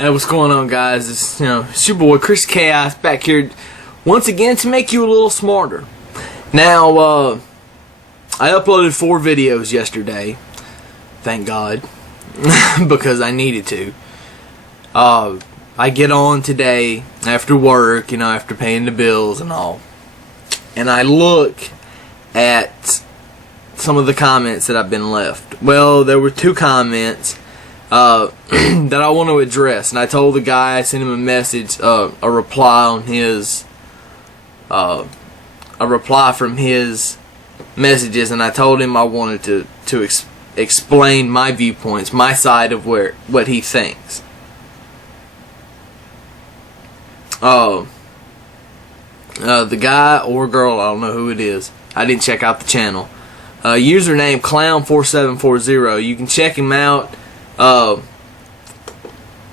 Hey, what's going on, guys? It's your boy Chris Chaos back here once again to make you a little smarter. Now, I uploaded 4 videos yesterday. Thank God, because I needed to. I get on today after work, after paying the bills and all, and I look at some of the comments that have been left. Well, there were 2 comments that I want to address, and I told the guy, I sent him a message, a reply on his, a reply from his messages, and I told him I wanted to explain my viewpoints, my side of what he thinks. The guy or girl, I don't know who it is, I didn't check out the channel, username Clown4740, you can check him out.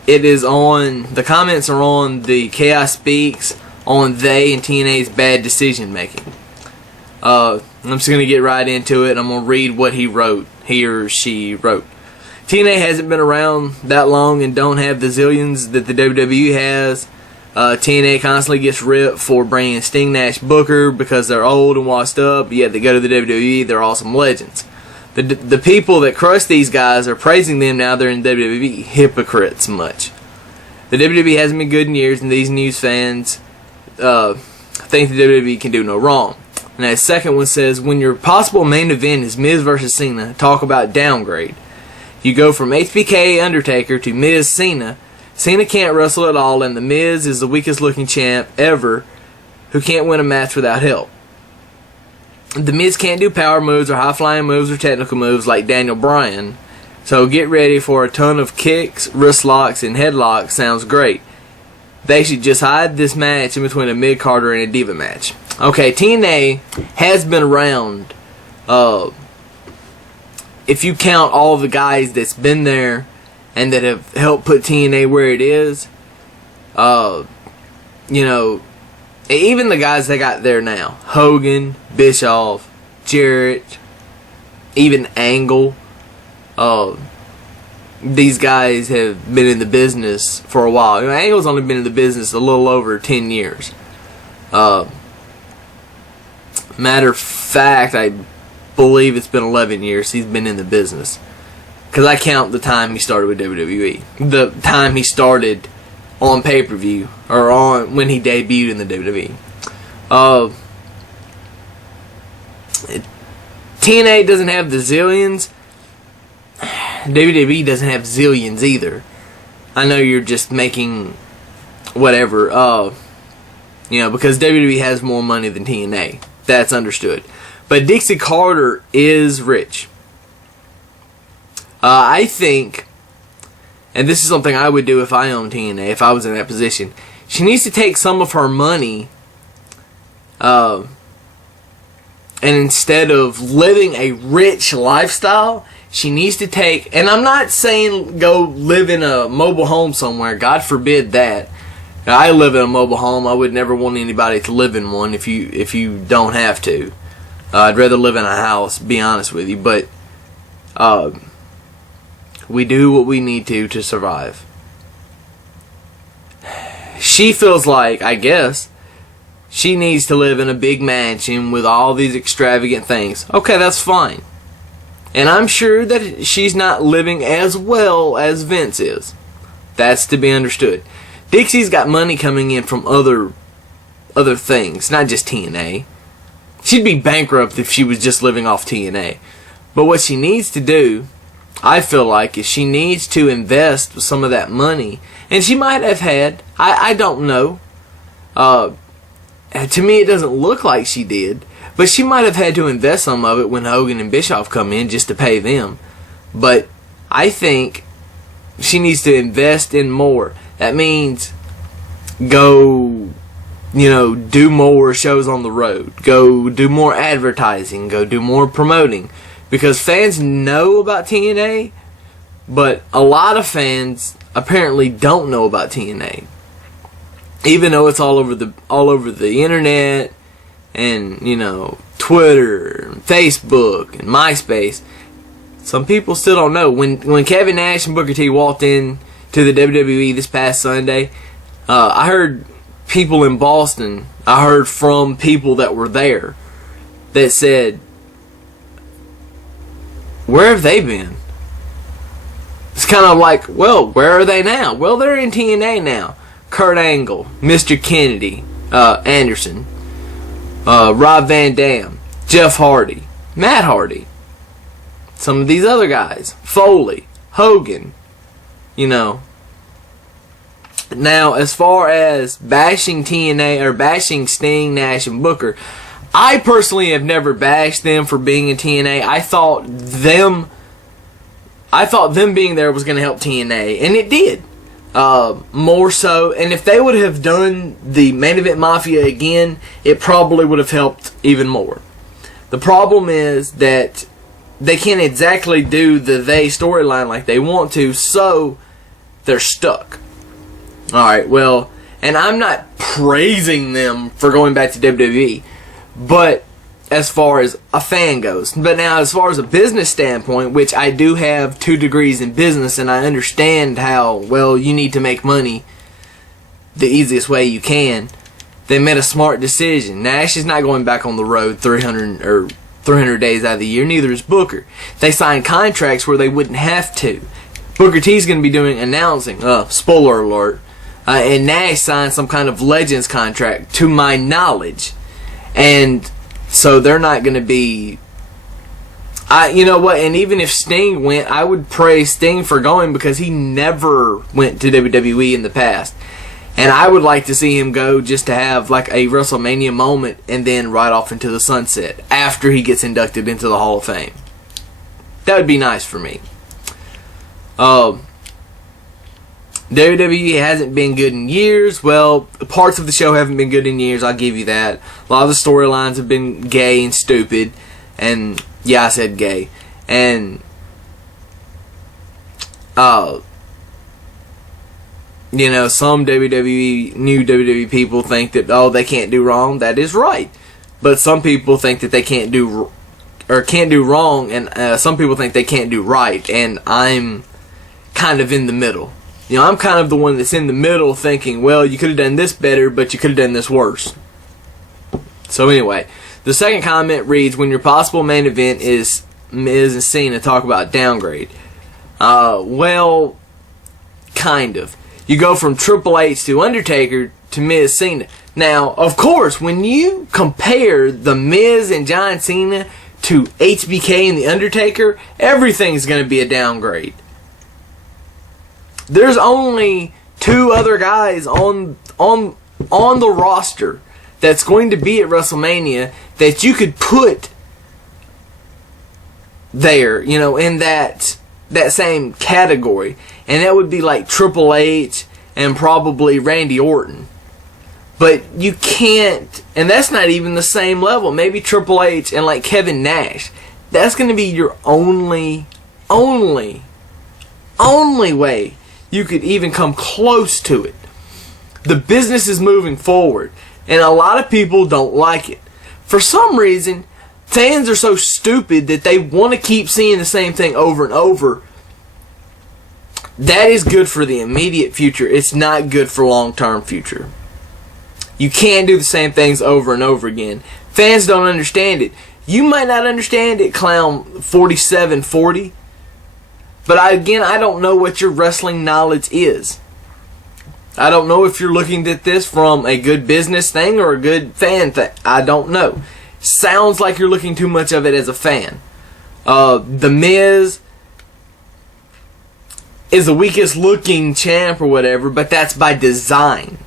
It is on, the comments are on the Chaos Speaks on they and TNA's bad decision making. I'm just going to get right into it. I'm going to read what he or she wrote. TNA hasn't been around that long and don't have the zillions that the WWE has. TNA constantly gets ripped for bringing Sting, Nash, Booker because they're old and washed up, yet they go to the WWE, they're awesome legends. The people that crush these guys are praising them now they're in WWE. Hypocrites much. The WWE hasn't been good in years, and these news fans think the WWE can do no wrong. And that second one says, when your possible main event is Miz versus Cena, talk about downgrade. You go from HBK Undertaker to Miz Cena. Cena can't wrestle at all, and the Miz is the weakest looking champ ever who can't win a match without help. The Miz can't do power moves or high-flying moves or technical moves like Daniel Bryan, so get ready for a ton of kicks, wrist locks, and headlocks. Sounds great. They should just hide this match in between a mid-carder and a diva match. Okay, TNA has been around, if you count all the guys that's been there and that have helped put TNA where it is, even the guys that got there now, Hogan, Bischoff, Jarrett, even Angle, these guys have been in the business for a while. Angle's only been in the business a little over 10 years. Matter of fact, I believe it's been 11 years he's been in the business. Because I count the time he started with WWE. The time he started on pay-per-view, or on when he debuted in the WWE. TNA doesn't have the zillions. WWE doesn't have zillions either. I know you're just making whatever, because WWE has more money than TNA. That's understood. But Dixie Carter is rich. I think, and this is something I would do if I owned TNA, if I was in that position, she needs to take some of her money, and instead of living a rich lifestyle, she needs to take, and I'm not saying go live in a mobile home somewhere, God forbid that. Now, I live in a mobile home. I would never want anybody to live in one if you don't have to. I'd rather live in a house, be honest with you, but we do what we need to survive. She feels like, I guess, she needs to live in a big mansion with all these extravagant things. Okay, that's fine. And I'm sure that she's not living as well as Vince is. That's to be understood. Dixie's got money coming in from other things, not just TNA. She'd be bankrupt if she was just living off TNA. But what she needs to do, I feel like, is she needs to invest some of that money. And she might have had, I don't know. To me, it doesn't look like she did. But she might have had to invest some of it when Hogan and Bischoff come in just to pay them. But I think she needs to invest in more. That means go, do more shows on the road. Go do more advertising. Go do more promoting. Because fans know about TNA, but a lot of fans apparently don't know about TNA. Even though it's all over the internet and, Twitter, and Facebook, and MySpace, some people still don't know. When Kevin Nash and Booker T walked in to the WWE this past Sunday, I heard people in Boston, I heard from people that were there that said, where have they been? It's kind of like, well, where are they now? Well, they're in TNA now. Kurt Angle, Mr. Kennedy, Anderson, Rob Van Dam, Jeff Hardy, Matt Hardy, some of these other guys, Foley, Hogan, you know. Now, as far as bashing TNA or bashing Sting, Nash, and Booker, I personally have never bashed them for being in TNA. I thought them being there was going to help TNA, and it did. More so, and if they would have done the Main Event Mafia again, it probably would have helped even more. The problem is that they can't exactly do the they storyline like they want to, so they're stuck. Alright, well, and I'm not praising them for going back to WWE, but as far as a fan goes. But now, as far as a business standpoint, which I do have 2 degrees in business, and I understand how, well, you need to make money the easiest way you can, they made a smart decision. Nash is not going back on the road 300 days out of the year, neither is Booker. They signed contracts where they wouldn't have to. Booker T's going to be doing announcing, spoiler alert, and Nash signed some kind of Legends contract, to my knowledge. And so they're not going to be... you know what, and even if Sting went, I would praise Sting for going because he never went to WWE in the past. And I would like to see him go just to have like a WrestleMania moment and then right off into the sunset after he gets inducted into the Hall of Fame. That would be nice for me. WWE hasn't been good in years. Well, parts of the show haven't been good in years, I'll give you that. A lot of the storylines have been gay and stupid. And, yeah, I said gay. And, you know, some new WWE people think that, oh, they can't do wrong. That is right. But some people think that they can't do wrong, and some people think they can't do right. And I'm kind of in the middle. You know, I'm kind of the one that's in the middle thinking, well, you could have done this better, but you could have done this worse. So anyway, the second comment reads, when your possible main event is Miz and Cena, talk about downgrade. Well, kind of. You go from Triple H to Undertaker to Miz Cena. Now, of course, when you compare the Miz and John Cena to HBK and the Undertaker, everything's going to be a downgrade. There's only 2 other guys on the roster that's going to be at WrestleMania that you could put there, you know, in that same category. And that would be like Triple H and probably Randy Orton. But you can't, and that's not even the same level. Maybe Triple H and like Kevin Nash. That's going to be your only way you could even come close to it. The business is moving forward, and a lot of people don't like it. For some reason, fans are so stupid that they want to keep seeing the same thing over and over. That is good for the immediate future. It's not good for long-term future. You can't do the same things over and over again. Fans don't understand it. You might not understand it, Clown4740. But I don't know what your wrestling knowledge is. I don't know if you're looking at this from a good business thing or a good fan thing. I don't know. Sounds like you're looking too much of it as a fan. The Miz is the weakest looking champ or whatever, but that's by design.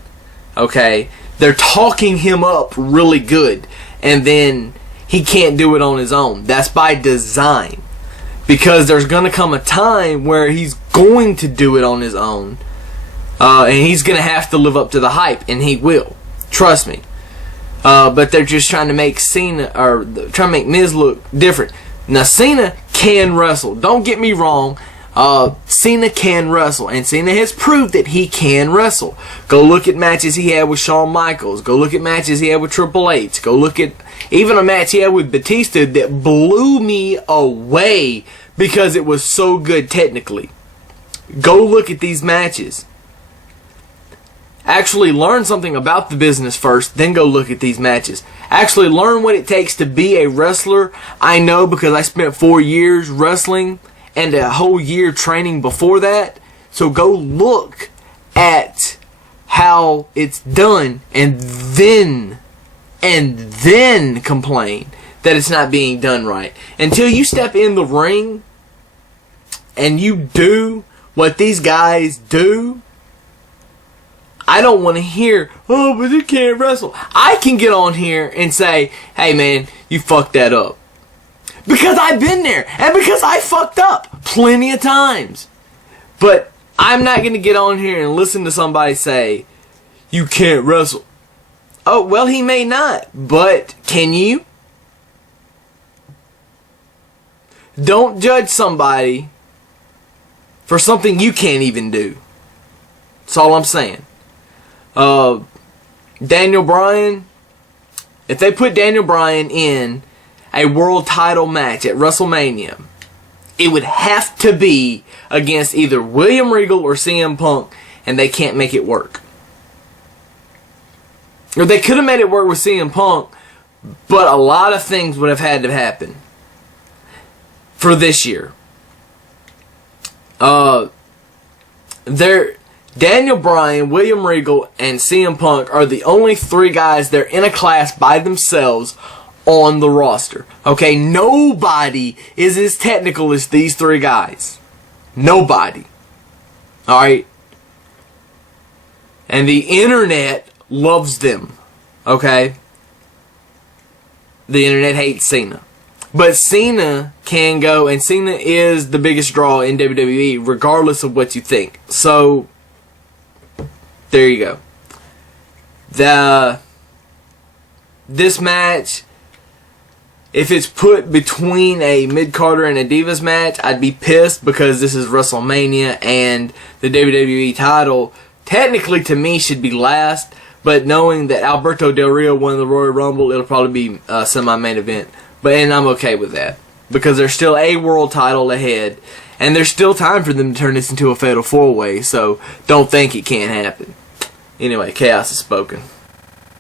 Okay? They're talking him up really good, and then he can't do it on his own. That's by design. Because there's going to come a time where he's going to do it on his own. And he's going to have to live up to the hype. And he will. Trust me. But they're just trying to make Cena, or trying to make Miz look different. Now, Cena can wrestle. Don't get me wrong. Cena can wrestle. And Cena has proved that he can wrestle. Go look at matches he had with Shawn Michaels. Go look at matches he had with Triple H. Go look at even a match he had with Batista that blew me away because it was so good technically. Go look at these matches. Actually learn something about the business first, then go look at these matches. Actually learn what it takes to be a wrestler. I know because I spent 4 years wrestling and a whole year training before that. So go look at how it's done and then complain that it's not being done right. Until you step in the ring and you do what these guys do, I don't want to hear, oh, but you can't wrestle. I can get on here and say, hey man, you fucked that up. Because I've been there. And because I fucked up plenty of times. But I'm not going to get on here and listen to somebody say, you can't wrestle. Oh, well, he may not. But can you? Don't judge somebody for something you can't even do. That's all I'm saying. Daniel Bryan, if they put Daniel Bryan in a world title match at WrestleMania, it would have to be against either William Regal or CM Punk, and they can't make it work. Or they could have made it work with CM Punk, but a lot of things would have had to happen for this year. Daniel Bryan, William Regal, and CM Punk are the only 3 guys that are in a class by themselves on the roster. Okay, nobody is as technical as these 3 guys. Nobody. Alright? And the internet loves them. Okay? The internet hates Cena. But Cena can go, and Cena is the biggest draw in WWE, regardless of what you think. So, there you go. This match, if it's put between a mid-carder and a Divas match, I'd be pissed because this is WrestleMania and the WWE title, technically to me, should be last. But knowing that Alberto Del Rio won the Royal Rumble, it'll probably be a semi-main event. And I'm okay with that. Because there's still a world title ahead. And there's still time for them to turn this into a fatal 4-way. So don't think it can't happen. Anyway, Chaos has spoken.